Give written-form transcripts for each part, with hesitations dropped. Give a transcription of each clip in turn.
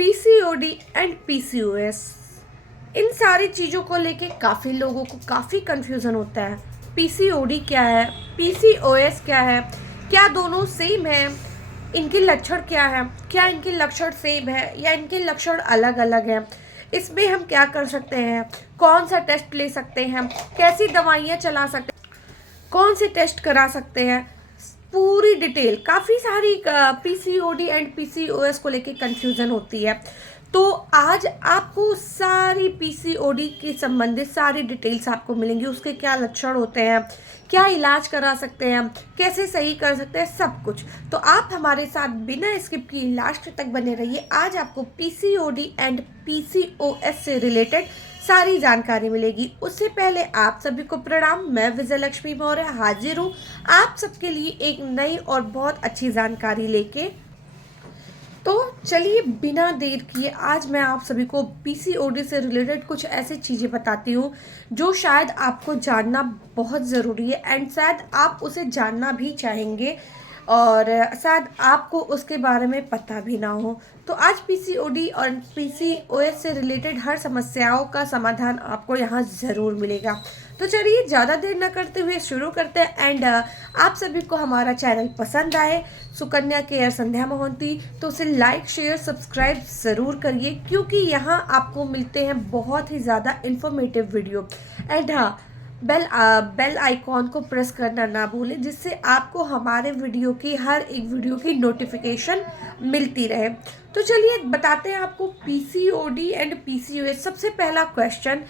PCOD and PCOS, इन सारी चीज़ों को लेके काफ़ी लोगों को काफ़ी कन्फ्यूज़न होता है। पीसीओडी क्या है, पीसीओएस क्या है, क्या दोनों सेम है, इनके लक्षण क्या है, क्या इनके लक्षण सेम है या इनके लक्षण अलग अलग हैं, इसमें हम क्या कर सकते हैं, कौन सा टेस्ट ले सकते हैं, कैसी दवाइयाँ चला सकते हैं, कौन से टेस्ट करा सकते हैं, पूरी डिटेल। काफ़ी सारी पीसीओडी एंड पीसीओएस को लेके कंफ्यूजन होती है। तो आज आपको सारी पीसीओडी के संबंधित सारी डिटेल्स आपको मिलेंगी, उसके क्या लक्षण होते हैं, क्या इलाज करा सकते हैं, कैसे सही कर सकते हैं, सब कुछ। तो आप हमारे साथ बिना स्किप किए लास्ट तक बने रहिए। आज आपको पीसीओडी एंड पीसीओएस से रिलेटेड सारी जानकारी मिलेगी। उससे पहले आप सभी को प्रणाम। मैं विजय लक्ष्मी मौर्य हाजिर हूँ आप सबके लिए एक नई और बहुत अच्छी जानकारी लेके। तो चलिए बिना देर किए आज मैं आप सभी को पीसीओडी से रिलेटेड कुछ ऐसी चीज़ें बताती हूँ जो शायद आपको जानना बहुत ज़रूरी है एंड शायद आप उसे जानना भी चाहेंगे और शायद आपको उसके बारे में पता भी ना हो। तो आज पीसीओडी और पीसीओएस से रिलेटेड हर समस्याओं का समाधान आपको यहाँ ज़रूर मिलेगा। तो चलिए ज़्यादा देर न करते हुए शुरू करते हैं। एंड आप सभी को हमारा चैनल पसंद आए सुकन्या केयर संध्या मोहंती तो उसे लाइक शेयर सब्सक्राइब ज़रूर करिए, क्योंकि यहाँ आपको मिलते हैं बहुत ही ज़्यादा इन्फॉर्मेटिव वीडियो। एंड हाँ, बेल आइकॉन को प्रेस करना ना भूलें, जिससे आपको हमारे वीडियो की हर एक वीडियो की नोटिफिकेशन मिलती रहे। तो चलिए बताते हैं आपको पीसीओडी एंड पीसीओएस। सबसे पहला क्वेश्चन,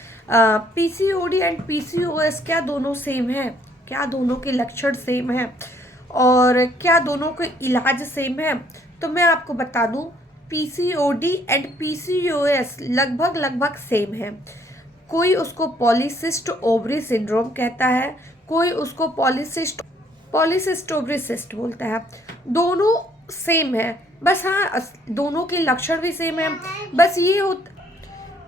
पीसीओडी एंड पीसीओएस क्या दोनों सेम है, क्या दोनों के लक्षण सेम हैं और क्या दोनों के इलाज सेम है? तो मैं आपको बता दूं, पीसीओडी एंड पीसीओएस लगभग सेम है। कोई उसको पॉलीसिस्ट ओवरी सिंड्रोम कहता है, कोई उसको पॉलीसिस्ट ओवरी सिस्ट बोलता है। दोनों सेम है, बस हाँ दोनों के लक्षण भी सेम है। बस ये होता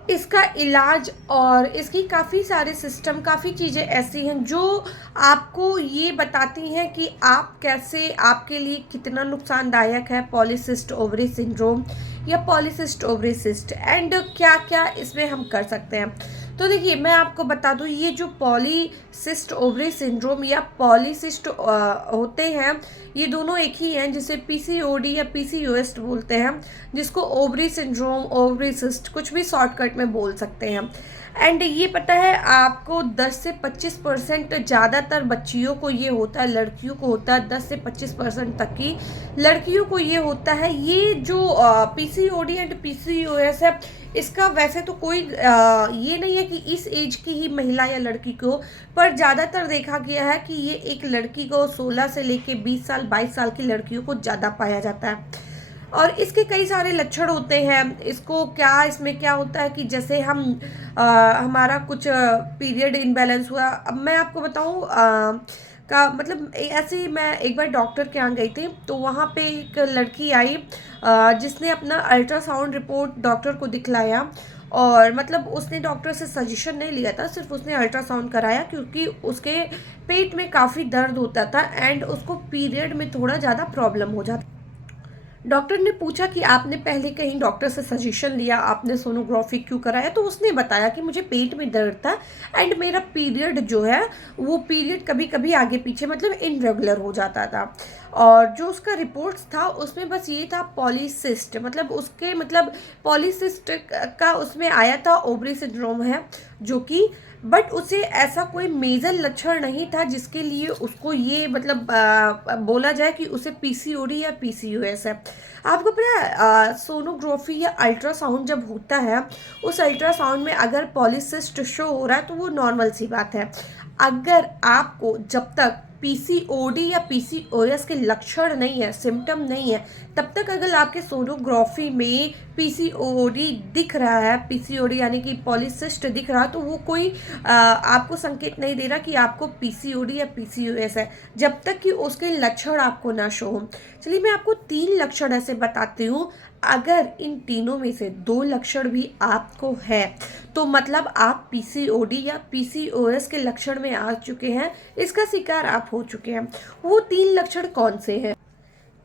इसका इलाज और इसकी काफ़ी सारे सिस्टम, काफ़ी चीज़ें ऐसी हैं जो आपको ये बताती हैं कि आप कैसे, आपके लिए कितना नुकसानदायक है पॉलीसिस्ट ओवरी सिंड्रोम या पॉलीसिस्ट ओवरी सिस्ट एंड क्या क्या इसमें हम कर सकते हैं। तो देखिए मैं आपको बता दूं, ये जो पॉलीसिस्ट ओवरी सिंड्रोम या पॉलीसिस्ट होते हैं, ये दोनों एक ही हैं, जिसे पीसीओडी या पीसीओएस बोलते हैं, जिसको ओवरी सिंड्रोम, ओवरी सिस्ट कुछ भी शॉर्टकट में बोल सकते हैं। एंड ये पता है आपको 10 से 25% ज़्यादातर बच्चियों को ये होता है, लड़कियों को होता है 10 से 25% तक की लड़कियों को ये होता है। ये जो पीसीओडी एंड पीसीओएस है, इसका वैसे तो कोई ये नहीं है कि इस एज की ही महिला या लड़की को, पर ज़्यादातर देखा गया है कि ये एक लड़की को 16 से लेके 20 साल 22 साल की लड़कियों को ज़्यादा पाया जाता है। और इसके कई सारे लक्षण होते हैं। इसको क्या, इसमें क्या होता है कि जैसे हमारा कुछ पीरियड इनबैलेंस हुआ। अब मैं आपको बताऊं का मतलब ऐसे ही मैं एक बार डॉक्टर के यहाँ गई थी, तो वहाँ पे एक लड़की आई जिसने अपना अल्ट्रासाउंड रिपोर्ट डॉक्टर को दिखलाया और मतलब उसने डॉक्टर से सजेशन नहीं लिया था, सिर्फ उसने अल्ट्रासाउंड कराया क्योंकि उसके पेट में काफ़ी दर्द होता था एंड उसको पीरियड में थोड़ा ज़्यादा प्रॉब्लम हो जाता। डॉक्टर ने पूछा कि आपने पहले कहीं डॉक्टर से सजेशन लिया, आपने सोनोग्राफी क्यों कराया? तो उसने बताया कि मुझे पेट में दर्द था एंड मेरा पीरियड जो है वो पीरियड कभी कभी आगे पीछे मतलब इनरेगुलर हो जाता था। और जो उसका रिपोर्ट्स था उसमें बस ये था पॉलीसिस्ट, मतलब उसके मतलब पॉलीसिस्ट का उसमें आया था ओवरी सिंड्रोम है जो कि, बट उसे ऐसा कोई मेजर लक्षण नहीं था जिसके लिए उसको ये मतलब बोला जाए कि उसे पीसीओडी या पीसीओएस है। आपको पता है सोनोग्राफी या अल्ट्रासाउंड जब होता है, उस अल्ट्रासाउंड में अगर पॉलीसिस्ट शो हो रहा है तो वो नॉर्मल सी बात है। अगर आपको जब तक पीसीओडी या पीसीओएस के लक्षण नहीं है, सिम्टम नहीं है, तब तक अगर आपके सोनोग्राफी में पीसीओडी दिख रहा है, पीसीओडी यानी कि पॉलीसिस्ट दिख रहा है, तो वो कोई आपको संकेत नहीं दे रहा कि आपको पीसीओडी या पीसीओएस है, जब तक कि उसके लक्षण आपको ना शो हो। चलिए मैं आपको 3 लक्षण ऐसे बताती हूँ। अगर इन तीनों में से 2 लक्षण भी आपको है तो मतलब आप पीसीओडी या पीसीओएस के लक्षण में आ चुके हैं, इसका शिकार आप हो चुके हैं। वो 3 लक्षण कौन से हैं?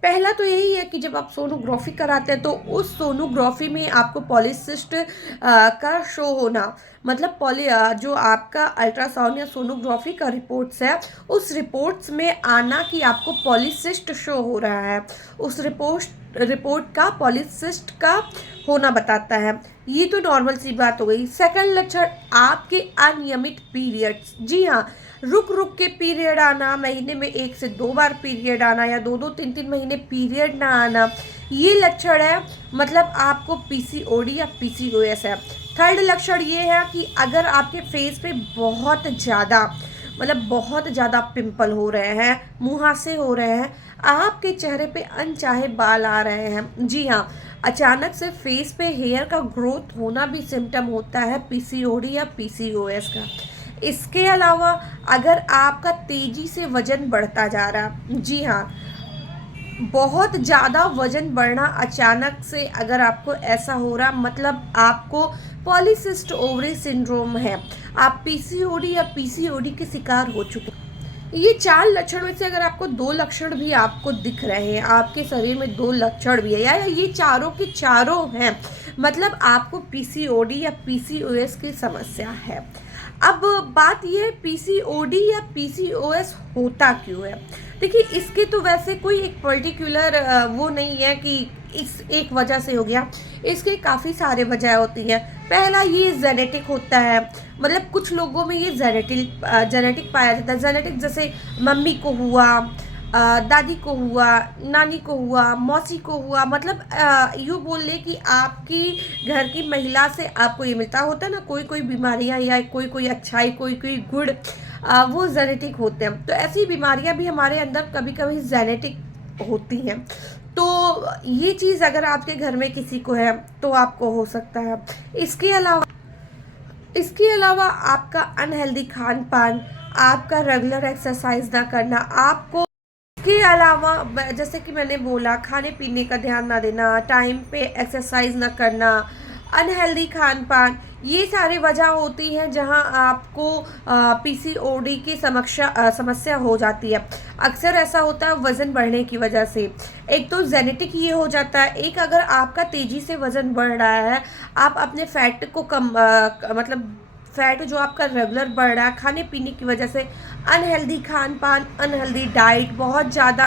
पहला तो यही है कि जब आप सोनोग्राफी कराते हैं तो उस सोनोग्राफी में आपको पॉलीसिस्ट का शो होना, मतलब जो आपका अल्ट्रासाउंड या सोनोग्राफी का रिपोर्ट्स है, उस रिपोर्ट्स में आना कि आपको पॉलीसिस्ट शो हो रहा है, उस रिपोर्ट का पॉलीसिस्ट का होना बताता है। ये तो नॉर्मल सी बात हो गई। सेकंड लक्षण, आपके अनियमित पीरियड्स। जी हाँ, रुक रुक के पीरियड आना, महीने में 1 से 2 बार पीरियड आना या 2-2 3-3 महीने पीरियड ना आना, ये लक्षण है, मतलब आपको पीसीओडी या पीसीओएस है। थर्ड लक्षण ये है कि अगर आपके फेस पे बहुत ज़्यादा, मतलब बहुत ज़्यादा पिंपल हो रहे हैं, मुहासे हो रहे हैं, आपके चेहरे पे अनचाहे बाल आ रहे हैं। जी हाँ, अचानक से फेस पे हेयर का ग्रोथ होना भी सिम्टम होता है पीसीओडी या पीसीओएस का। इसके अलावा अगर आपका तेजी से वजन बढ़ता जा रहा, जी हाँ, बहुत ज़्यादा वजन बढ़ना अचानक से अगर आपको ऐसा हो रहा, मतलब आपको पॉलीसिस्ट ओवरी सिंड्रोम है, आप पीसीओडी या पीसीओडी के शिकार हो चुके हैं। ये 4 लक्षण में से अगर आपको 2 लक्षण भी आपको दिख रहे हैं, आपके शरीर में 2 लक्षण भी है, या ये चारों के चारों हैं, मतलब आपको पीसीओडी या पीसीओएस की समस्या है। अब बात ये है, पीसीओडी या पीसीओएस होता क्यों है? देखिए, इसके तो वैसे कोई एक पर्टिकुलर वो नहीं है कि इस एक वजह से हो गया, इसके काफ़ी सारे वजह होती हैं। पहला, ये जेनेटिक होता है, मतलब कुछ लोगों में ये जेनेटिक पाया जाता है। जेनेटिक जैसे मम्मी को हुआ, दादी को हुआ, नानी को हुआ, मौसी को हुआ, मतलब यूँ बोल ले कि आपकी घर की महिला से आपको ये मिलता होता है ना, कोई कोई बीमारियां या कोई कोई अच्छाई, कोई कोई गुण, वो जेनेटिक होते हैं। तो ऐसी बीमारियां भी हमारे अंदर कभी कभी जेनेटिक होती हैं। तो ये चीज़ अगर आपके घर में किसी को है तो आपको हो सकता है। इसके अलावा इसके अलावा आपका अनहेल्दी खान पान, आपका रेगुलर एक्सरसाइज ना करना, आपको इसके अलावा जैसे कि मैंने बोला, खाने पीने का ध्यान ना देना, टाइम पे एक्सरसाइज ना करना, अनहेल्दी खान पान, ये सारी वजह होती हैं जहां आपको पीसीओडी की समस्या हो जाती है। अक्सर ऐसा होता है वज़न बढ़ने की वजह से। एक तो जेनेटिक ये हो जाता है, एक अगर आपका तेज़ी से वज़न बढ़ रहा है, आप अपने फैट को मतलब फैट जो आपका रेगुलर बढ़ रहा है खाने पीने की वजह से, अनहेल्दी खान पान, अनहेल्दी डाइट, बहुत ज़्यादा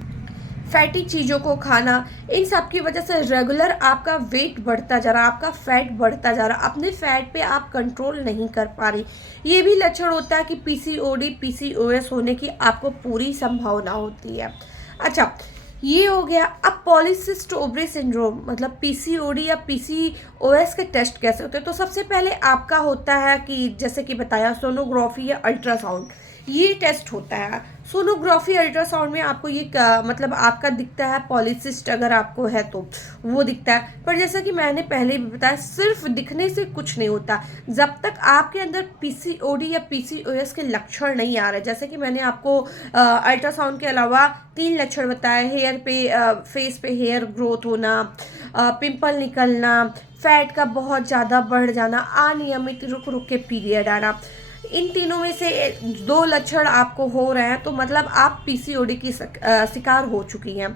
फैटी चीज़ों को खाना, इन सब की वजह से रेगुलर आपका वेट बढ़ता जा रहा, आपका फैट बढ़ता जा रहा, अपने फैट पे आप कंट्रोल नहीं कर पा रही, ये भी लक्षण होता है कि पीसीओडी पीसीओएस होने की आपको पूरी संभावना होती है। अच्छा, ये हो गया। अब पॉलीसिस्ट ओवरी सिंड्रोम, मतलब पीसीओडी या पीसीओएस के टेस्ट कैसे होते हैं? तो सबसे पहले आपका होता है कि जैसे कि बताया, सोनोग्राफी या अल्ट्रासाउंड, ये टेस्ट होता है। सोनोग्राफी अल्ट्रासाउंड में आपको ये मतलब आपका दिखता है पॉलीसिस्ट, अगर आपको है तो वो दिखता है। पर जैसा कि मैंने पहले भी बताया, सिर्फ दिखने से कुछ नहीं होता, जब तक आपके अंदर पीसीओडी या पीसीओएस के लक्षण नहीं आ रहे। जैसे कि मैंने आपको अल्ट्रासाउंड के अलावा 3 लक्षण बताए, हेयर पे फेस पे हेयर ग्रोथ होना, पिंपल निकलना, फैट का बहुत ज़्यादा बढ़ जाना, अनियमित रुक रुक के पीरियड आना। इन तीनों में से 2 लक्षण आपको हो रहे हैं तो मतलब आप पीसीओडी की शिकार हो चुकी हैं।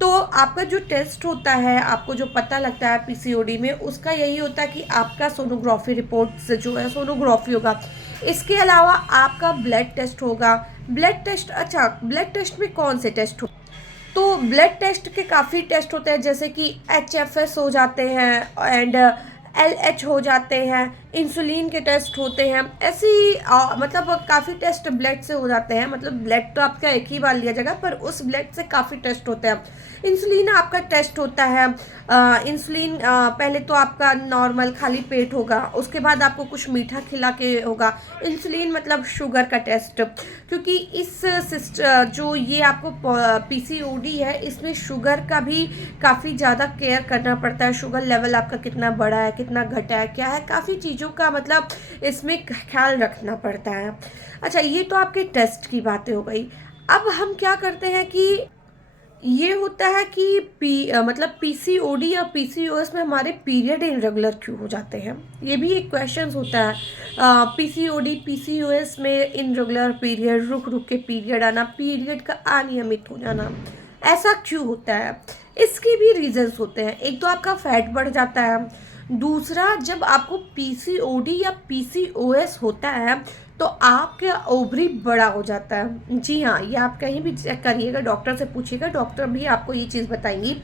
तो आपका जो टेस्ट होता है, आपको जो पता लगता है पीसीओडी में, उसका यही होता है कि आपका सोनोग्राफी रिपोर्ट से जो है सोनोग्राफी होगा। इसके अलावा आपका ब्लड टेस्ट होगा। ब्लड टेस्ट, अच्छा, ब्लड टेस्ट में कौन से टेस्ट हो? तो ब्लड टेस्ट के काफ़ी टेस्ट होते हैं, जैसे कि HFS हो जाते हैं एंड LH हो जाते हैं, इंसुलिन के टेस्ट होते हैं, ऐसी मतलब काफ़ी टेस्ट ब्लड से हो जाते हैं। मतलब ब्लड तो आपका एक ही बार लिया जाएगा, पर उस ब्लड से काफ़ी टेस्ट होते हैं। इंसुलिन आपका टेस्ट होता है। इंसुलिन पहले तो आपका नॉर्मल खाली पेट होगा, उसके बाद आपको कुछ मीठा खिला के होगा। इंसुलिन मतलब शुगर का टेस्ट, क्योंकि इस जो ये आपको पीसीओडी है, इसमें शुगर का भी काफ़ी ज़्यादा केयर करना पड़ता है। शुगर लेवल आपका कितना बढ़ा है, कितना घटा है, क्या है, काफ़ी चीज़ों का मतलब इसमें ख्याल रखना पड़ता है। अच्छा, ये तो आपके टेस्ट की बातें हो गई। अब हम क्या करते हैं कि ये होता है कि मतलब पीसीओडी या पीसीओएस में हमारे पीरियड इरेगुलर क्यों हो जाते हैं, ये भी एक क्वेश्चन होता है। पीसीओडी पीसीओएस में इरेगुलर पीरियड, रुक रुक के पीरियड आना, पीरियड का अनियमित हो जाना, ऐसा क्यों होता है? इसके भी रीजंस होते हैं। एक तो आपका फैट बढ़ जाता है, दूसरा जब आपको पीसीओडी या पीसीओएस होता है तो आपका ओवरी बड़ा हो जाता है। जी हाँ, ये आप कहीं भी चेक करिएगा, डॉक्टर से पूछिएगा, डॉक्टर भी आपको ये चीज़ बताएंगी।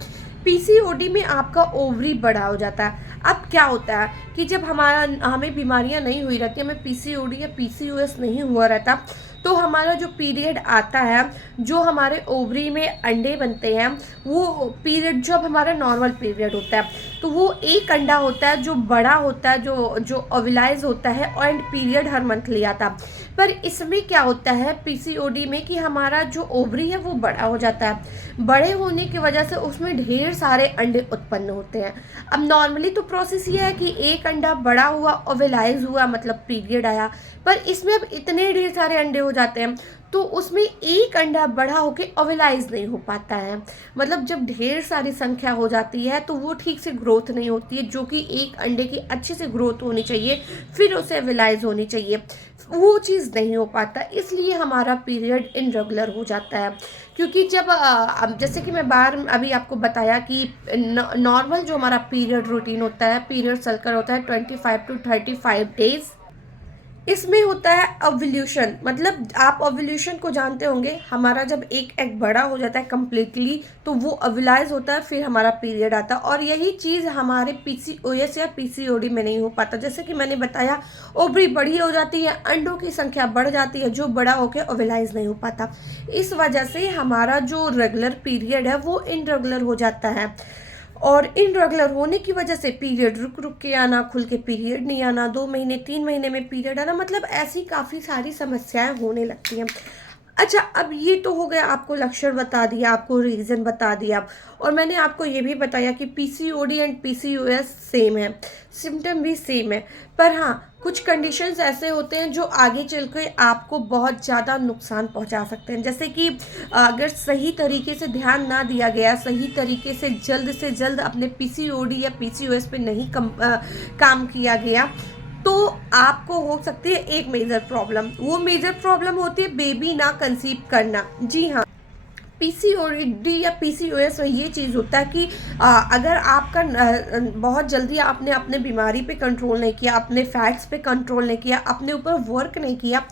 पीसीओडी में आपका ओवरी बड़ा हो जाता है। अब क्या होता है कि जब हमें बीमारियां नहीं हुई रहती, हमें पीसीओडी या पीसीओएस नहीं हुआ रहता, तो हमारा जो पीरियड आता है, जो हमारे ओवरी में अंडे बनते हैं, वो पीरियड जब हमारा नॉर्मल पीरियड होता है, तो वो एक अंडा होता है जो बड़ा होता है, जो ओवलाइज होता है, एंड पीरियड हर मंथली आता है। पर इसमें क्या होता है पीसीओडी में कि हमारा जो ओवरी है वो बड़ा हो जाता है। बड़े होने की वजह से उसमें ढेर सारे अंडे उत्पन्न होते हैं। अब नॉर्मली तो प्रोसेस ये है कि एक अंडा बड़ा हुआ, ओवलाइज हुआ, मतलब पीरियड आया, पर इसमें अब इतने ढेर सारे अंडे हो जाते हैं तो उसमें एक अंडा बड़ा होके ओवलाइज नहीं हो पाता है। मतलब जब ढेर सारी संख्या हो जाती है तो वो ठीक से ग्रोथ नहीं होती है, जो कि एक अंडे की अच्छे से ग्रोथ होनी चाहिए, फिर उसे ओवलाइज होनी चाहिए, वो चीज़ नहीं हो पाता। इसलिए हमारा पीरियड इनरेगुलर हो जाता है। क्योंकि जब अब जैसे कि मैं बाहर अभी आपको बताया कि नॉर्मल जो हमारा पीरियड रूटीन होता है, पीरियड साइकिल होता है 25 to 35 डेज। इसमें होता है ओव्यूलेशन, मतलब आप ओव्यूलेशन को जानते होंगे। हमारा जब एक एग बड़ा हो जाता है कम्प्लीटली तो वो ओवलाइज होता है, फिर हमारा पीरियड आता है। और यही चीज़ हमारे पीसीओएस या पीसीओडी में नहीं हो पाता। जैसे कि मैंने बताया, ओवरी बड़ी हो जाती है, अंडों की संख्या बढ़ जाती है, जो बड़ा होकर ओवलाइज नहीं हो पाता। इस वजह से हमारा जो रेगुलर पीरियड है वो इनरेगुलर हो जाता है। और इनरेगुलर होने की वजह से पीरियड रुक रुक के आना, खुल के पीरियड नहीं आना, 2 महीने 3 महीने में पीरियड आना, मतलब ऐसी काफ़ी सारी समस्याएं होने लगती हैं। अच्छा, अब ये तो हो गया, आपको लक्षण बता दिया, आपको रीज़न बता दिया, और मैंने आपको ये भी बताया कि पीसीओडी एंड पीसीओएस सेम है, सिम्टम भी सेम है। पर हाँ, कुछ कंडीशंस ऐसे होते हैं जो आगे चल के आपको बहुत ज़्यादा नुकसान पहुंचा सकते हैं। जैसे कि अगर सही तरीके से ध्यान ना दिया गया, सही तरीके से जल्द अपने पीसीओडी या पीसीओएस पे नहीं काम किया गया, तो आपको हो सकती है एक मेजर प्रॉब्लम। वो मेजर प्रॉब्लम होती है बेबी ना कंसीव करना। जी हाँ, पीसीओडी या पीसीओएस में ये चीज़ होता है कि अगर आपका बहुत जल्दी आपने अपने बीमारी पे कंट्रोल नहीं किया, अपने फैट्स पे कंट्रोल नहीं किया, अपने ऊपर वर्क नहीं किया,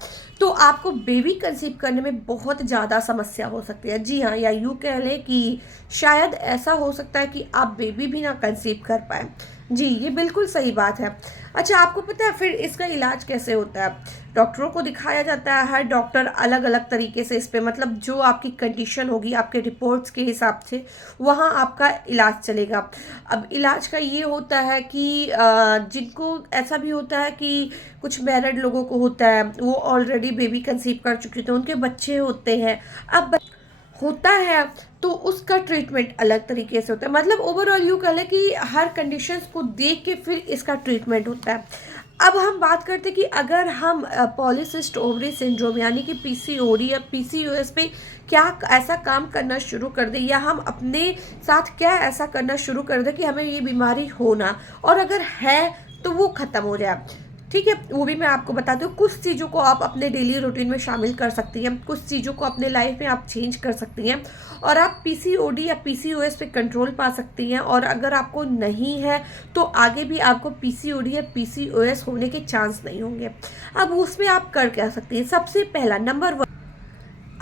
तो आपको बेबी कंसीव करने में बहुत ज़्यादा समस्या हो सकती है। जी हाँ, या यूँ कह लें कि शायद ऐसा हो सकता है कि आप बेबी भी ना कंसीव कर पाए। जी, ये बिल्कुल सही बात है। अच्छा, आपको पता है फिर इसका इलाज कैसे होता है? डॉक्टरों को दिखाया जाता है, हर डॉक्टर अलग अलग तरीके से इस पे, मतलब जो आपकी कंडीशन होगी, आपके रिपोर्ट्स के हिसाब से वहाँ आपका इलाज चलेगा। अब इलाज का ये होता है कि जिनको ऐसा भी होता है कि कुछ मैरिड लोगों को होता है, वो ऑलरेडी बेबी कंसीव कर चुके थे, उनके बच्चे होते हैं, अब होता है तो उसका ट्रीटमेंट अलग तरीके से होता है। मतलब ओवरऑल यूँ कह लें कि हर कंडीशंस को देख के फिर इसका ट्रीटमेंट होता है। अब हम बात करते हैं कि अगर हम पॉलीसिस्ट ओवरी सिंड्रोम यानी कि पीसीओडी या पीसीओएस पे क्या ऐसा काम करना शुरू कर दें, या हम अपने साथ क्या ऐसा करना शुरू कर दें कि हमें ये बीमारी हो ना, और अगर है तो वो ख़त्म हो जाए। ठीक है, वो भी मैं आपको बताती हूँ। कुछ चीज़ों को आप अपने डेली रूटीन में शामिल कर सकती हैं, कुछ चीज़ों को अपने लाइफ में आप चेंज कर सकती हैं, और आप पीसीओडी या पीसीओएस पे कंट्रोल पा सकती हैं। और अगर आपको नहीं है तो आगे भी आपको पीसीओडी या पीसीओएस होने के चांस नहीं होंगे। अब उसमें आप कर क्या सकती हैं? सबसे पहला नंबर 1,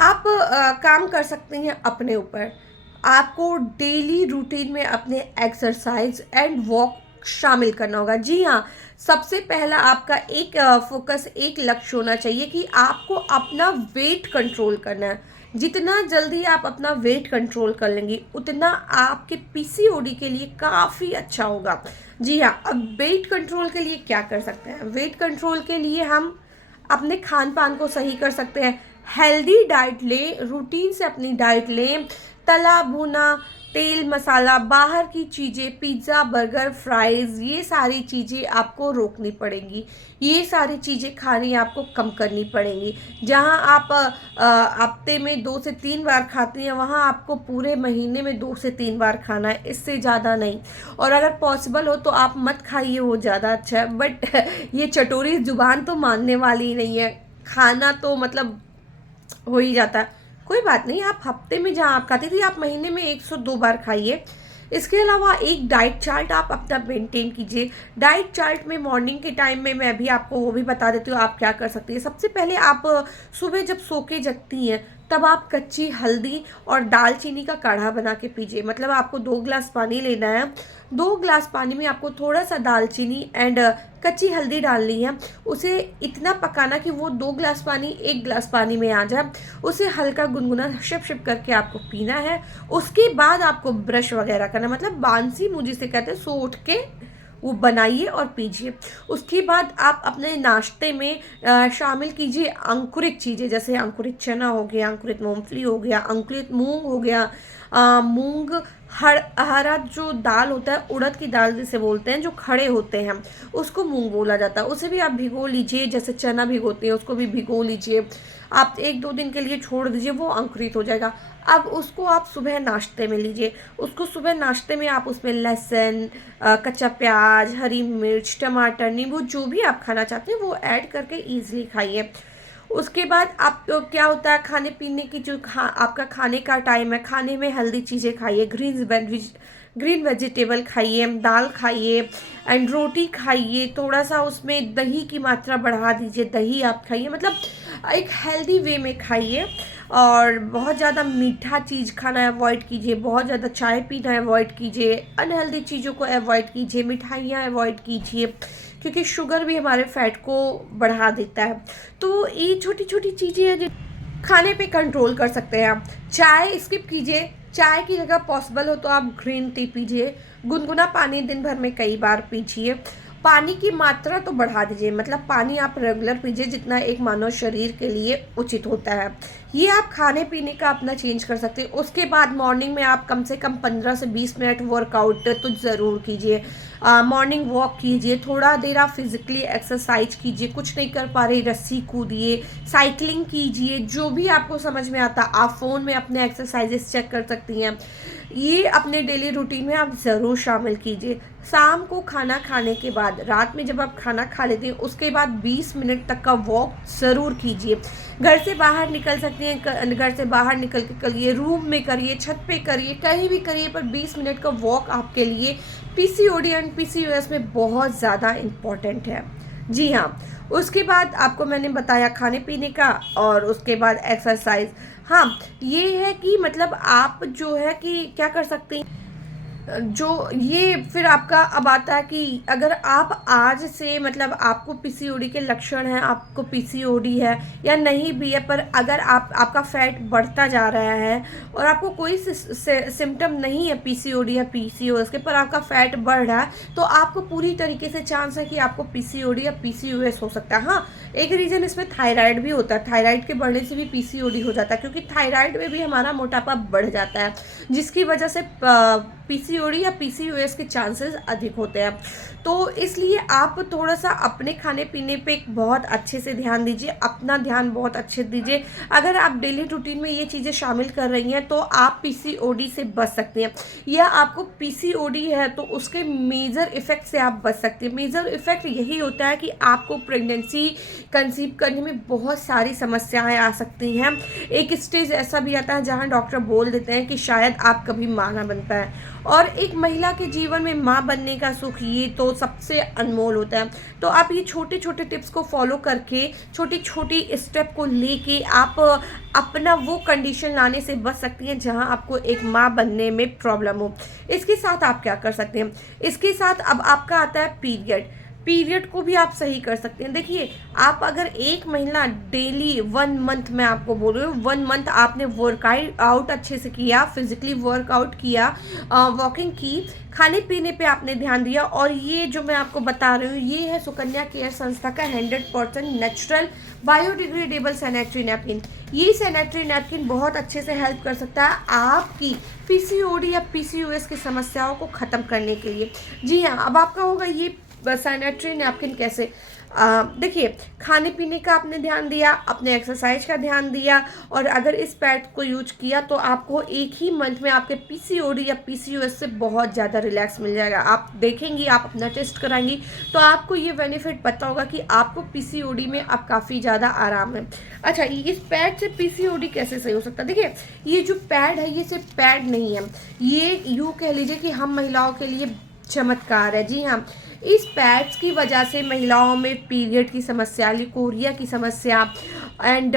आप काम कर सकती हैं अपने ऊपर। आपको डेली रूटीन में अपने एक्सरसाइज एंड वॉक शामिल करना होगा। जी हाँ, सबसे पहला आपका एक फोकस, एक लक्ष्य होना चाहिए कि आपको अपना वेट कंट्रोल करना है। जितना जल्दी आप अपना वेट कंट्रोल कर लेंगी उतना आपके पीसीओडी के लिए काफ़ी अच्छा होगा। जी हाँ, अब वेट कंट्रोल के लिए क्या कर सकते हैं? वेट कंट्रोल के लिए हम अपने खान पान को सही कर सकते हैं। हेल्दी डाइट लें, रूटीन से अपनी डाइट लें। तला भुना, तेल मसाला, बाहर की चीज़ें, पिज़्ज़ा बर्गर फ्राइज़, ये सारी चीज़ें आपको रोकनी पड़ेंगी। ये सारी चीज़ें खानी आपको कम करनी पड़ेंगी। जहाँ आप हफ्ते में 2 से 3 बार खाती हैं, वहाँ आपको पूरे महीने में 2 से 3 बार खाना है, इससे ज़्यादा नहीं। और अगर पॉसिबल हो तो आप मत खाइए, वो ज़्यादा अच्छा है। बट ये चटोरी ज़ुबान तो मानने वाली ही नहीं है। खाना तो मतलब हो ही जाता है। कोई बात नहीं, आप हफ्ते में जहाँ आप खाती थी आप महीने में 102 बार खाइए। इसके अलावा एक डाइट चार्ट आप अपना मेंटेन कीजिए। डाइट चार्ट में मॉर्निंग के टाइम में मैं भी आपको वो भी बता देती हूँ आप क्या कर सकती हैं। सबसे पहले आप सुबह जब सो के जगती हैं तब आप कच्ची हल्दी और दालचीनी का काढ़ा बना के पीजिए। मतलब आपको 2 ग्लास पानी लेना है, 2 ग्लास पानी में आपको थोड़ा सा दालचीनी एंड कच्ची हल्दी डालनी है। उसे इतना पकाना कि वो 2 ग्लास पानी 1 ग्लास पानी में आ जाए। उसे हल्का गुनगुना शिप शिप करके आपको पीना है। उसके बाद आपको ब्रश वगैरह करना, मतलब बांसी मुंह जिसे कहते हैं, सो उठ के वो बनाइए और पीजिए। उसके बाद आप अपने नाश्ते में शामिल कीजिए अंकुरित चीज़ें, जैसे अंकुरित चना हो गया, अंकुरित मूंगफली हो गया, अंकुरित मूंग हो गया, मूंग हरा जो दाल होता है, उड़द की दाल जिसे बोलते हैं, जो खड़े होते हैं उसको मूंग बोला जाता है, उसे भी आप भिगो लीजिए। जैसे चना भिगोते हैं उसको भी भिगो लीजिए। आप 1-2 दिन के लिए छोड़ दीजिए, वो अंकुरित हो जाएगा। अब उसको आप सुबह नाश्ते में लीजिए। उसको सुबह नाश्ते में आप उसमें लहसुन, कच्चा प्याज, हरी मिर्च, टमाटर, नींबू, जो भी आप खाना चाहते हैं वो ऐड करके ईजिली खाइए। उसके बाद आप क्या होता है, खाने पीने की जो आपका खाने का टाइम है, खाने में हेल्दी चीज़ें खाइए, ग्रीन वेजिटेबल खाइए, दाल खाइए एंड रोटी खाइए। थोड़ा सा उसमें दही की मात्रा बढ़ा दीजिए, दही आप खाइए, मतलब एक हेल्दी वे में खाइए। और बहुत ज़्यादा मीठा चीज़ खाना अवॉइड कीजिए, बहुत ज़्यादा चाय पीना अवॉइड कीजिए, अनहेल्दी चीज़ों को अवॉइड कीजिए, मिठाइयाँ अवॉइड कीजिए, क्योंकि शुगर भी हमारे फैट को बढ़ा देता है। तो ये छोटी छोटी चीज़ें हैं जो खाने पे कंट्रोल कर सकते हैं आप। चाय स्किप कीजिए, चाय की जगह पॉसिबल हो तो आप ग्रीन टी पीजिए। गुनगुना पानी दिन भर में कई बार पीजिए। पानी की मात्रा तो बढ़ा दीजिए, मतलब पानी आप रेगुलर पीजिए जितना एक मानव शरीर के लिए उचित होता है। ये आप खाने पीने का अपना चेंज कर सकते हैं। उसके बाद मॉर्निंग में आप कम से कम 15 से 20 मिनट वर्कआउट तो ज़रूर कीजिए। मॉर्निंग वॉक कीजिए, थोड़ा देर आप फिजिकली एक्सरसाइज कीजिए। कुछ नहीं कर पा रही, रस्सी कूदिए, साइकिलिंग कीजिए, जो भी आपको समझ में आता। आप फ़ोन में अपने एक्सरसाइजेस चेक कर सकती हैं। ये अपने डेली रूटीन में आप ज़रूर शामिल कीजिए। शाम को खाना खाने के बाद, रात में जब आप खाना खा लेते हैं उसके बाद 20 मिनट तक का वॉक ज़रूर कीजिए। घर से बाहर निकल सकती हैं, घर से बाहर निकल के करिए, रूम में करिए, छत पे करिए, कहीं भी करिए, पर 20 मिनट का वॉक आपके लिए पीसीओडी एंड पीसीओएस में बहुत ज़्यादा इम्पॉर्टेंट है। जी हाँ, उसके बाद आपको मैंने बताया खाने पीने का, और उसके बाद एक्सरसाइज। हाँ, ये है कि मतलब आप जो है कि क्या कर सकते हैं, जो ये फिर आपका अब आता है कि अगर आप आज से, मतलब आपको पीसीओडी के लक्षण हैं, आपको पीसीओडी है या नहीं भी है, पर अगर आपका फैट बढ़ता जा रहा है और आपको कोई सिम्टम नहीं है पीसीओडी या पीसीओएस के, पर आपका फैट बढ़ रहा है, तो आपको पूरी तरीके से चांस है कि आपको पीसीओडी या पीसीओएस हो सकता है। हाँ, एक रीज़न इसमें थायराइड भी होता है। थायराइड के बढ़ने से भी पीसीओडी हो जाता है, क्योंकि थायराइड में भी हमारा मोटापा बढ़ जाता है, जिसकी वजह से पीसीओडी या पीसीओएस के चांसेस अधिक होते हैं। तो इसलिए आप थोड़ा सा अपने खाने पीने पे बहुत अच्छे से ध्यान दीजिए, अपना ध्यान बहुत अच्छे दीजिए। अगर आप डेली रूटीन में ये चीज़ें शामिल कर रही हैं तो आप पीसीओडी से बच सकती हैं, या आपको पीसीओडी है तो उसके मेजर इफ़ेक्ट से आप बच सकती हैं। मेजर इफ़ेक्ट यही होता है कि आपको प्रेगनेंसी कंसीव करने में बहुत सारी समस्याएं आ सकती हैं। एक स्टेज ऐसा भी आता है जहां डॉक्टर बोल देते हैं कि शायद आप कभी माँ ना बन पाए। और एक महिला के जीवन में माँ बनने का सुख ये तो सबसे अनमोल होता है। तो आप ये छोटे छोटे टिप्स को फॉलो करके, छोटी छोटी स्टेप को लेके आप अपना वो कंडीशन लाने से बच सकती हैं जहां आपको एक माँ बनने में प्रॉब्लम हो। इसके साथ आप क्या कर सकते हैं, इसके साथ अब आपका आता है पीरियड को भी आप सही कर सकते हैं। देखिए, आप अगर एक महीना डेली 1 मंथ, मैं आपको बोल रही हूँ 1 मंथ आपने वर्कआउट अच्छे से किया, फिजिकली वर्कआउट किया, वॉकिंग की, खाने पीने पे आपने ध्यान दिया, और ये जो मैं आपको बता रही हूँ ये है सुकन्या केयर संस्था का 100% नेचुरल बायोडिग्रेडेबल सैनिटरी नैपकिन। ये सैनिटरी नैपकिन बहुत अच्छे से हेल्प कर सकता है आपकी पीसीओडी या पीसीओएस की समस्याओं को ख़त्म करने के लिए। जी हाँ, अब आपका होगा ये सैनिटरी नैपकिन कैसे। देखिए, खाने पीने का आपने ध्यान दिया, अपने एक्सरसाइज का ध्यान दिया, और अगर इस पैड को यूज किया तो आपको एक ही मंथ में आपके पीसीओडी या पीसीओएस से बहुत ज़्यादा रिलैक्स मिल जाएगा। आप देखेंगी, आप अपना टेस्ट कराएंगी तो आपको ये बेनिफिट पता होगा कि आपको पीसीओडी में अब काफ़ी ज़्यादा आराम है। अच्छा, इस पैड से पीसीओडी कैसे सही हो सकता है? देखिए, ये जो पैड है ये सिर्फ पैड नहीं है, ये यूँ कह लीजिए कि हम महिलाओं के लिए चमत्कार है। जी हाँ, इस पैड्स की वजह से महिलाओं में पीरियड की समस्या, लिकोरिया की समस्या and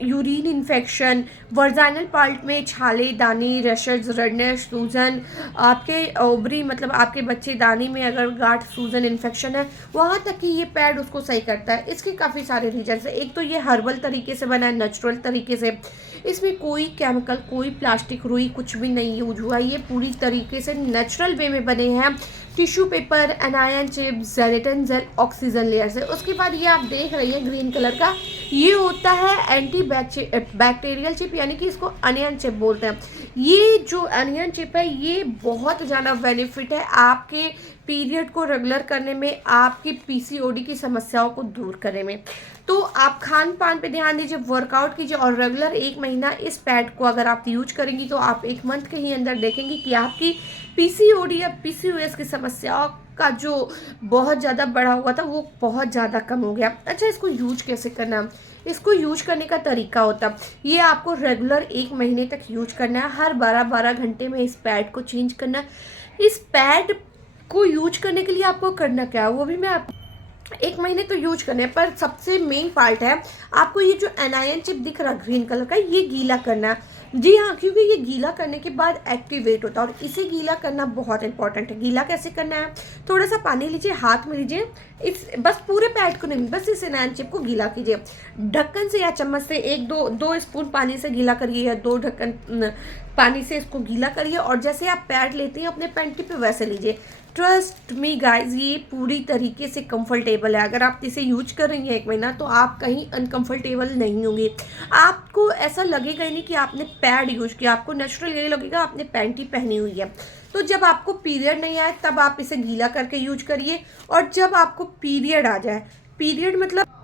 urine infection, vaginal part में छाले, दाने, रैशेज, रेडनेस, सूजन, आपके ओवरी मतलब आपके बच्चेदानी में अगर गांठ, सूजन, इन्फेक्शन है, वहाँ तक कि ये पैड उसको सही करता है। इसके काफ़ी सारे रीजन्स हैं। एक तो ये हर्बल तरीके से बना है, नेचुरल तरीके से, इसमें कोई केमिकल, कोई प्लास्टिक, रुई कुछ भी नहीं यूज हुआ। ये पूरी तरीके से नेचुरल वे में बने हैं। Tissue paper, anion chip, gelatin gel, oxygen layer से। उसके बाद ये आप देख रही हैं ग्रीन कलर का, ये होता है एंटी बैक्टीरियल चिप, यानी कि इसको अनियन चिप बोलते हैं। ये जो अनियन चिप है ये बहुत ज़्यादा बेनिफिट है आपके पीरियड को रेगुलर करने में, आपकी पीसीओडी की समस्याओं को दूर करने में। तो आप खान पान पे ध्यान दीजिए, वर्कआउट कीजिए, और रेगुलर 1 महीना इस पैड को अगर आप यूज करेंगी तो आप 1 मंथ के ही अंदर देखेंगी कि आपकी पीसीओडी या पीसीओएस की समस्याओं का जो बहुत ज़्यादा बढ़ा हुआ था वो बहुत ज़्यादा कम हो गया। अच्छा, इसको यूज कैसे करना? इसको यूज करने का तरीका होता, ये आपको रेगुलर 1 महीने तक यूज करना है। हर 12-12 घंटे में इस पैड को चेंज करना है। इस पैड को यूज करने के लिए आपको करना क्या है वो भी मैं आपको 1 महीने तो यूज करना है, पर सबसे मेन पार्ट है आपको ये जो एनायन चिप दिख रहा है ग्रीन कलर का, ये गीला करना है। जी हाँ, क्योंकि ये गीला करने के बाद एक्टिवेट होता है, और इसे गीला करना बहुत इंपॉर्टेंट है। गीला कैसे करना है? थोड़ा सा पानी लीजिए, हाथ में लीजिए, इस बस पूरे पैड को नहीं, बस इस एनायन चिप को गीला कीजिए। ढक्कन से या चम्मच से 1-2 स्पून पानी से गीला करिए, या 2 ढक्कन पानी से इसको गीला करिए, और जैसे आप पैड लेते हैं अपने पैंटी पे वैसे लीजिए। ट्रस्ट मी गाइज, ये पूरी तरीके से कंफर्टेबल है। अगर आप इसे यूज कर रही हैं 1 महीना तो आप कहीं अनकंफर्टेबल नहीं होंगे। आपको ऐसा लगेगा ही नहीं कि आपने पैड यूज किया, आपको नेचुरल यही लगेगा आपने पैंटी पहनी हुई है। तो जब आपको पीरियड नहीं आए तब आप इसे गीला करके यूज करिए, और जब आपको पीरियड आ जाए, पीरियड मतलब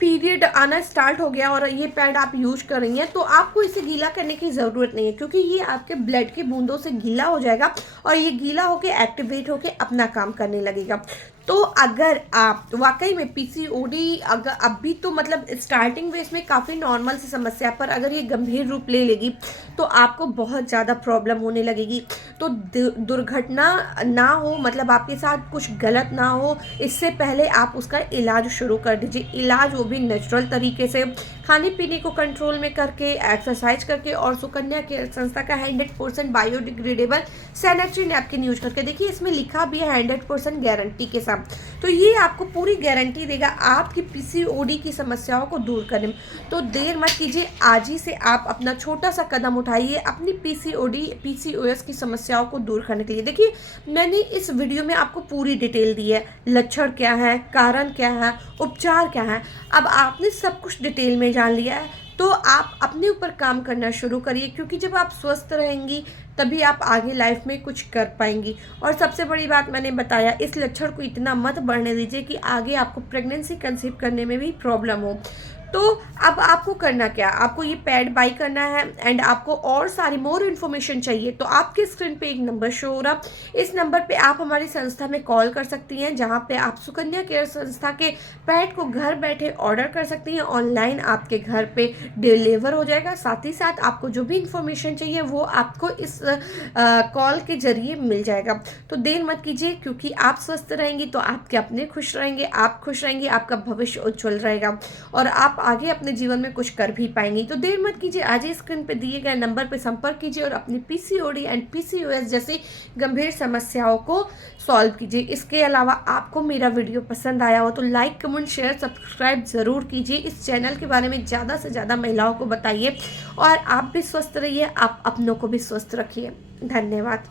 पीरियड आना स्टार्ट हो गया और ये पैड आप यूज कर रही हैं, तो आपको इसे गीला करने की ज़रूरत नहीं है, क्योंकि ये आपके ब्लड की बूंदों से गीला हो जाएगा और ये गीला होके एक्टिवेट होके अपना काम करने लगेगा। तो अगर आप वाकई में पीसीओडी अगर अभी तो मतलब स्टार्टिंग में इसमें काफ़ी नॉर्मल सी समस्या, पर अगर ये गंभीर रूप ले लेगी तो आपको बहुत ज़्यादा प्रॉब्लम होने लगेगी। तो दुर्घटना ना हो, मतलब आपके साथ कुछ गलत ना हो, इससे पहले आप उसका इलाज शुरू कर दीजिए। इलाज वो भी नेचुरल तरीके से, खाने पीने को कंट्रोल में करके, एक्सरसाइज करके, और सुकन्या केयर संस्था का 100% बायोडिग्रेडेबल सैनिटरी नैपकिन यूज करके। देखिए, इसमें लिखा भी है 100% गारंटी के साथ, तो ये आपको पूरी गारंटी देगा आपकी पीसीओडी की समस्याओं को दूर करने में। तो देर मत कीजिए, आज ही से आप अपना छोटा सा कदम उठाइए अपनी पीसीओडी पीसीओएस की समस्याओं को दूर करने के लिए। देखिए, मैंने इस वीडियो में आपको पूरी डिटेल दी है, लक्षण क्या है, कारण क्या है, उपचार क्या है। अब आपने सब कुछ डिटेल में जान लिया है, तो आप अपने ऊपर काम करना शुरू करिए, क्योंकि जब आप स्वस्थ रहेंगी तभी आप आगे लाइफ में कुछ कर पाएंगी। और सबसे बड़ी बात मैंने बताया, इस लक्षण को इतना मत बढ़ने दीजिए कि आगे आपको प्रेगनेंसी कंसीव करने में भी प्रॉब्लम हो। तो अब आपको करना क्या, आपको ये पैड बाई करना है, एंड आपको और सारी मोर इन्फॉर्मेशन चाहिए तो आपके स्क्रीन पे एक नंबर शो हो रहा, इस नंबर पे आप हमारी संस्था में कॉल कर सकती हैं, जहां पे आप सुकन्या केयर संस्था के पैड को घर बैठे ऑर्डर कर सकती हैं। ऑनलाइन आपके घर पे डिलीवर हो जाएगा। साथ ही साथ आपको जो भी इंफॉर्मेशन चाहिए वो आपको इस कॉल के जरिए मिल जाएगा। तो देर मत कीजिए, क्योंकि आप स्वस्थ रहेंगी तो आपके अपने खुश रहेंगे, आप खुश रहेंगे, आपका भविष्य उज्ज्वल रहेगा, और आप आगे अपने जीवन में कुछ कर भी पाएंगी। तो देर मत कीजिए, आज ही स्क्रीन पे दिए गए नंबर पे संपर्क कीजिए और अपनी पीसीओडी एंड पीसीओएस जैसी गंभीर समस्याओं को सॉल्व कीजिए। इसके अलावा आपको मेरा वीडियो पसंद आया हो तो लाइक, कमेंट, शेयर, सब्सक्राइब ज़रूर कीजिए। इस चैनल के बारे में ज़्यादा से ज़्यादा महिलाओं को बताइए, और आप भी स्वस्थ रहिए, आप अपनों को भी स्वस्थ रखिए। धन्यवाद।